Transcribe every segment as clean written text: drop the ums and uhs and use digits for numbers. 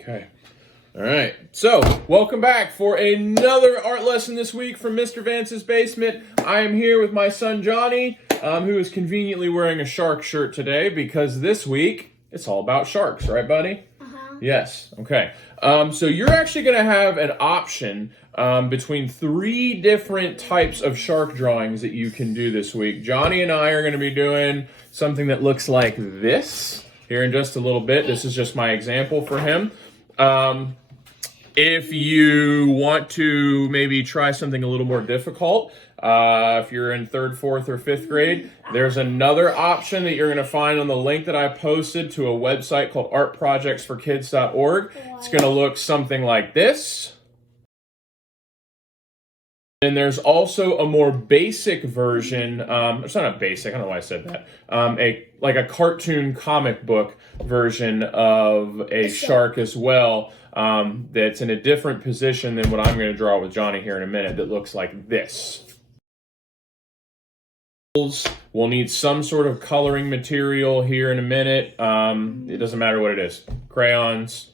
Okay. All right. So, welcome back for another art lesson this week from Mr. Vance's basement. I am here with my son Johnny, who is conveniently wearing a shark shirt today because this week it's all about sharks, right, buddy? Yes. Okay. So you're actually going to have an option between 3 different types of shark drawings that you can do this week. Johnny and I are going to be doing something that looks like this here in just a little bit. This is just my example for him. If you want to maybe try something a little more difficult, if you're in 3rd, 4th, or 5th grade, there's another option that you're going to find on the link that I posted to a website called artprojectsforkids.org. It's going to look something like this. And there's also a more basic version, it's not a basic, I don't know why I said that, like a cartoon comic book version of a shark as well, that's in a different position than what I'm going to draw with Johnny here in a minute, that looks like this. We'll need some sort of coloring material here in a minute. It doesn't matter what it is. Crayons,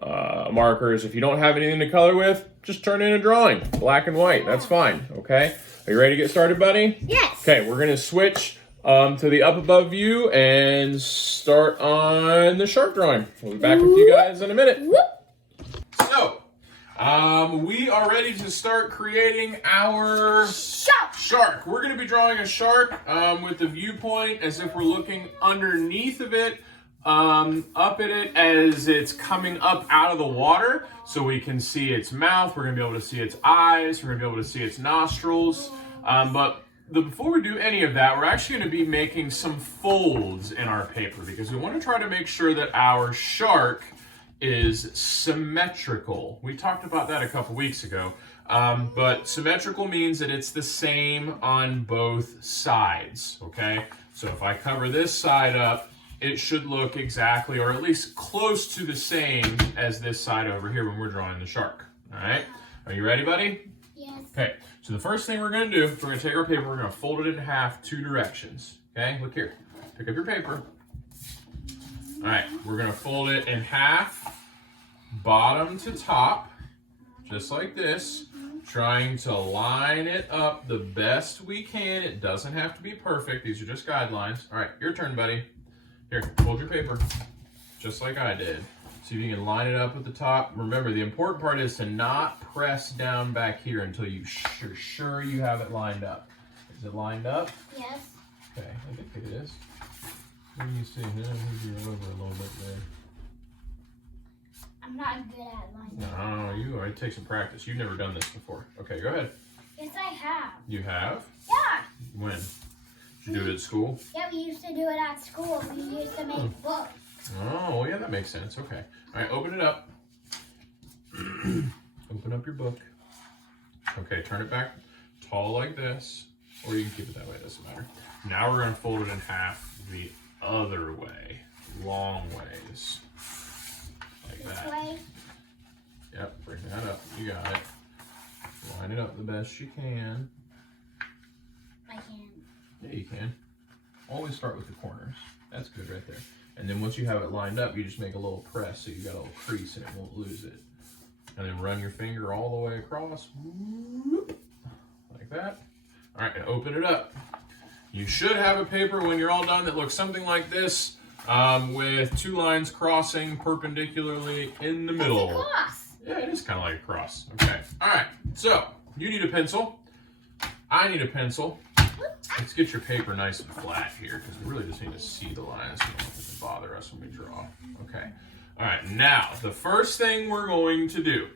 markers. If you don't have anything to color with, just turn in a drawing, black and white. That's fine, okay? Are you ready to get started, buddy? Yes. Okay, we're going to switch to the up above view and start on the shark drawing. We'll be back with you guys in a minute. So, we are ready to start creating our shark. We're going to be drawing a shark with the viewpoint as if we're looking underneath of it, up at it as it's coming up out of the water, so we can see its mouth. We're going to be able to see its eyes. We're going to be able to see its nostrils. But before we do any of that, we're actually going to be making some folds in our paper because we want to try to make sure that our shark is symmetrical. We talked about that a couple weeks ago. But symmetrical means that it's the same on both sides, okay? So if I cover this side up, it should look exactly, or at least close to the same as this side over here when we're drawing the shark, all right? Are you ready, buddy? Yes. Okay, so the first thing we're going to do is we're going to take our paper, we're going to fold it in half 2 directions, okay? Look here. Pick up your paper. All right, we're going to fold it in half, bottom to top, just like this, trying to line it up the best we can. It doesn't have to be perfect. These are just guidelines. All right, your turn, buddy. Here, hold your paper, just like I did. See if you can line it up at the top. Remember, the important part is to not press down back here until you're sure you have it lined up. Is it lined up? Yes. Okay, I think it is. What do you see? You're over a little bit there. I'm not good at lining. No, you already take some practice. You've never done this before. Okay, go ahead. Yes, I have. You have? Yeah. When? Did you do it at school? Yeah, we used to do it at school. We used to make books. Oh, well, yeah, that makes sense. Okay. All right, open it up. Open up your book. Okay, turn it back tall like this, or you can keep it that way. It doesn't matter. Now we're going to fold it in half the other way, long ways, like that. This way? Yep, bring that up. You got it. Line it up the best you can. I can. Yeah, you can. Always start with the corners. That's good right there. And then once you have it lined up, you just make a little press so you got a little crease and it won't lose it. And then run your finger all the way across, like that. All right, and open it up. You should have a paper when you're all done that looks something like this, with 2 lines crossing perpendicularly in the middle. It's a cross. Yeah, it is kind of like a cross. Okay. All right. So you need a pencil. I need a pencil. Let's get your paper nice and flat here because we really just need to see the lines so it doesn't bother us when we draw. Okay. All right. Now, the first thing we're going to do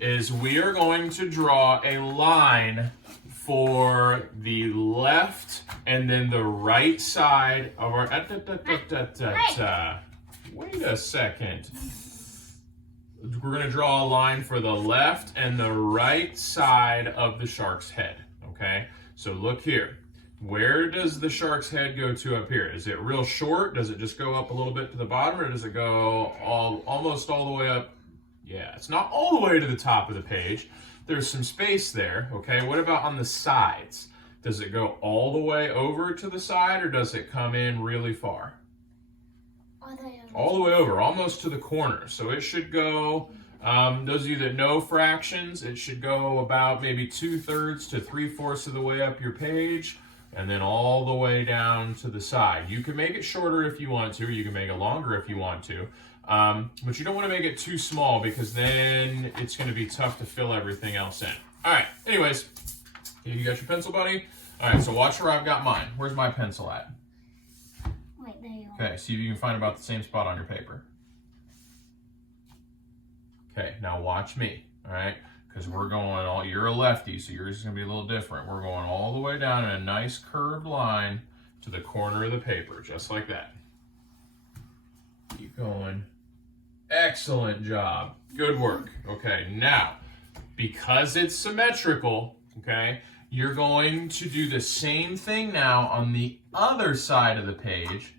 is we are going to draw a line for the left and then the right side of our... Wait a second. We're going to draw a line for the left and the right side of the shark's head, okay? So look here. Where does the shark's head go to up here? Is it real short? Does it just go up a little bit to the bottom, or does it go almost all the way up? Yeah, it's not all the way to the top of the page. There's some space there, okay? What about on the sides? Does it go all the way over to the side, or does it come in really far? On All the way over, almost to the corner. So it should go, those of you that know fractions, it should go about maybe 2/3 to 3/4 of the way up your page, and then all the way down to the side. You can make it shorter if you want to, you can make it longer if you want to, but you don't want to make it too small because then it's going to be tough to fill everything else in. All right, anyways, you got your pencil, buddy? All right, so watch where I've got mine. Where's my pencil at? Wait, there you are. Okay, see if you can find about the same spot on your paper. Okay, now watch me, all right? Because we're going you're a lefty, so yours is going to be a little different. We're going all the way down in a nice curved line to the corner of the paper, just like that. Keep going. Excellent job. Good work. Okay, now, because it's symmetrical, okay, you're going to do the same thing now on the other side of the page,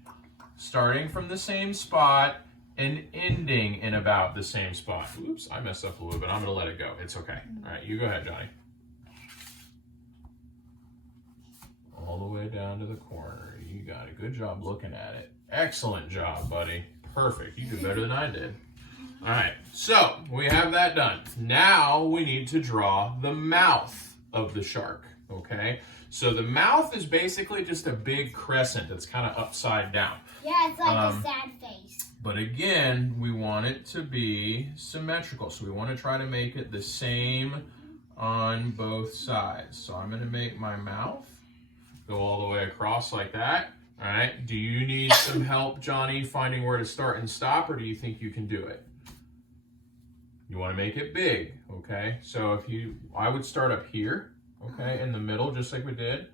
starting from the same spot and ending in about the same spot. Oops, I messed up a little bit. I'm going to let it go. It's okay. All right, you go ahead, Johnny. All the way down to the corner. You got it. Good job looking at it. Excellent job, buddy. Perfect. You did better than I did. All right, so we have that done. Now we need to draw the mouth of the shark, okay? So the mouth is basically just a big crescent that's kind of upside down. Yeah, it's like a sad face. But again, we want it to be symmetrical. So we want to try to make it the same on both sides. So I'm going to make my mouth go all the way across like that. All right. Do you need some help, Johnny, finding where to start and stop, or do you think you can do it? You want to make it big, okay? So I would start up here, okay, in the middle, just like we did.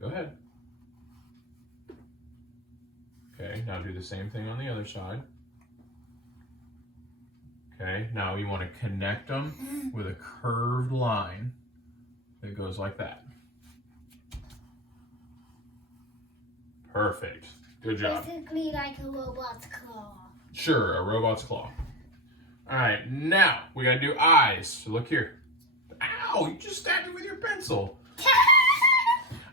Go ahead. Okay, now do the same thing on the other side. Okay, now you want to connect them with a curved line that goes like that. Perfect. Good job. Basically like a robot's claw. Sure, a robot's claw. All right, now we got to do eyes. So look here. Ow, you just stabbed me with your pencil.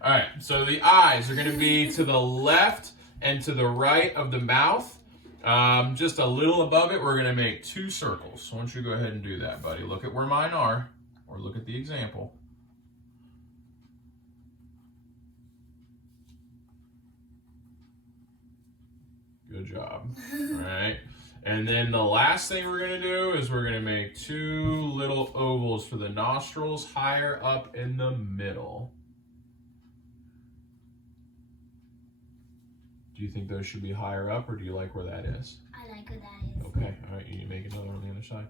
All right, so the eyes are going to be to the left and to the right of the mouth. Just a little above it, we're going to make 2 circles. So why don't you go ahead and do that, buddy. Look at where mine are, or look at the example. Good job. All right. And then the last thing we're going to do is we're going to make 2 little ovals for the nostrils higher up in the middle. Do you think those should be higher up, or do you like where that is? I like where that is. Okay, all right, you need to make another one on the other side.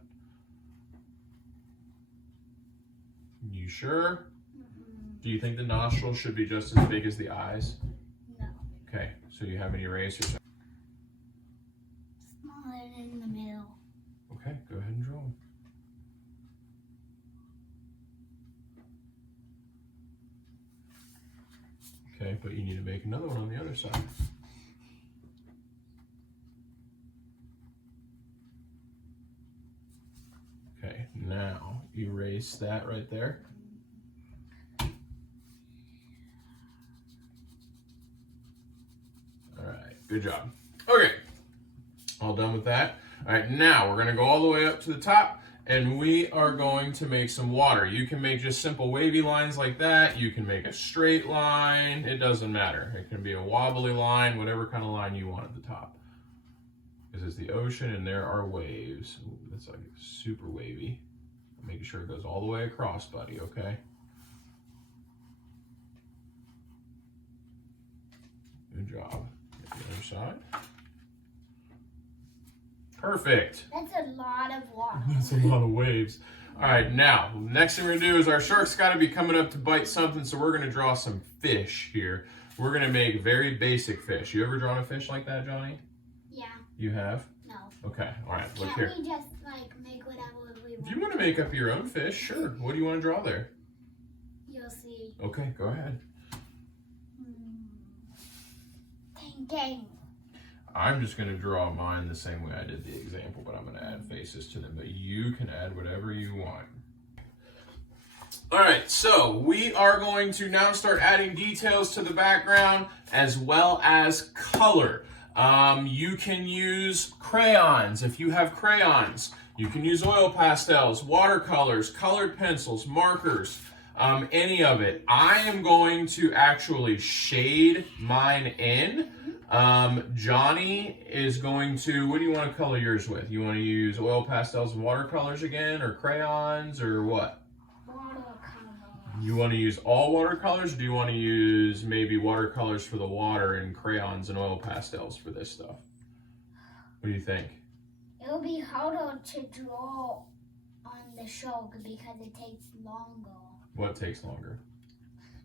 You sure? Mm-hmm. Do you think the nostrils should be just as big as the eyes? No. Okay, so you have an eraser. Smaller in the middle. Okay, go ahead and draw them. Okay, but you need to make another one on the other side. Okay, now erase that right there. All right, good job. Okay, all done with that. All right, now we're gonna go all the way up to the top, and we are going to make some water. You can make just simple wavy lines like that. You can make a straight line. It doesn't matter. It can be a wobbly line, whatever kind of line you want at the top. This is the ocean, and there are waves. Ooh, that's like super wavy. Making sure it goes all the way across, buddy, okay? Good job. Get the other side. Perfect. That's a lot of water. That's a lot of waves. All right, now, the next thing we're gonna do is our shark's gotta be coming up to bite something, so we're gonna draw some fish here. We're gonna make very basic fish. You ever drawn a fish like that, Johnny? Yeah. You have? No. Okay, all right, look Can't here. we just like make whatever we want? If you wanna make up your own fish, sure. What do you wanna draw there? You'll see. Okay, go ahead. Dang. I'm just going to draw mine the same way I did the example, but I'm going to add faces to them, but you can add whatever you want. All right, so we are going to now start adding details to the background as well as color. You can use crayons if you have crayons. You can use oil pastels, watercolors, colored pencils, markers, any of it. I am going to actually shade mine in. Johnny is going to, what do you want to color yours with? You want to use oil pastels and watercolors again, or crayons, or what? Watercolors. You want to use all watercolors, or do you want to use maybe watercolors for the water and crayons and oil pastels for this stuff? What do you think? It'll be harder to draw on the chalk because it takes longer. What takes longer?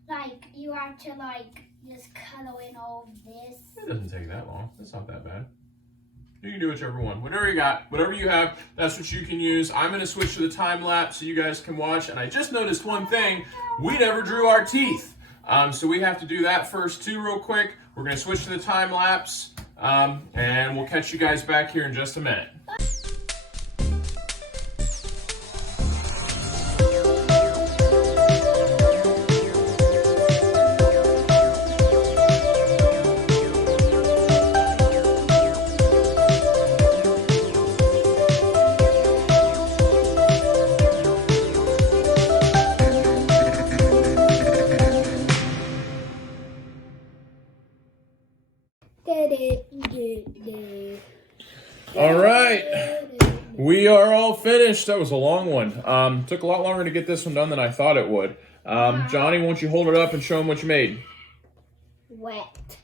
Like, you have to, like, just color in all of this. It doesn't take that long. It's not that bad. You can do whichever one. Whatever you got, whatever you have, that's what you can use. I'm going to switch to the time lapse so you guys can watch. And I just noticed one thing. We never drew our teeth. So we have to do that first too real quick. We're going to switch to the time lapse. And we'll catch you guys back here in just a minute. All right, we are all finished. That was a long one. Took a lot longer to get this one done than I thought it would. Johnny, won't you hold it up and show him what you made? Wet.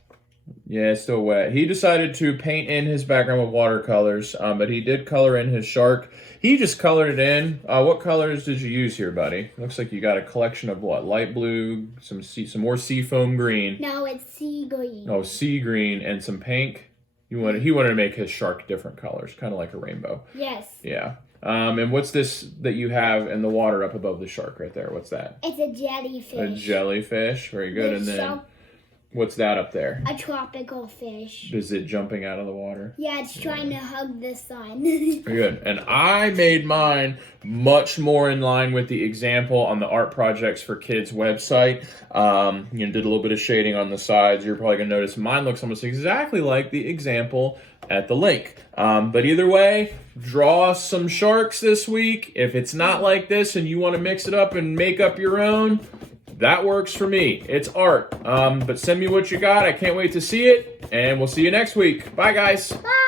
Yeah, it's still wet. He decided to paint in his background with watercolors, but he did color in his shark. He just colored it in. What colors did you use here, buddy? Looks like you got a collection of what? Light blue, some more seafoam green. No, it's sea green. Oh, sea green and some pink. He wanted to make his shark different colors, kind of like a rainbow. Yes. Yeah. And what's this that you have in the water up above the shark right there? What's that? It's a jellyfish. A jellyfish. Very good. And then what's that up there? A tropical fish. Is it jumping out of the water? Yeah, it's trying to hug the sun. Very good. And I made mine much more in line with the example on the Art Projects for Kids website. Did a little bit of shading on the sides. You're probably going to notice mine looks almost exactly like the example at the link. But either way, draw some sharks this week. If it's not like this and you want to mix it up and make up your own, that works for me. It's art. But send me what you got. I can't wait to see it. And we'll see you next week. Bye, guys. Bye.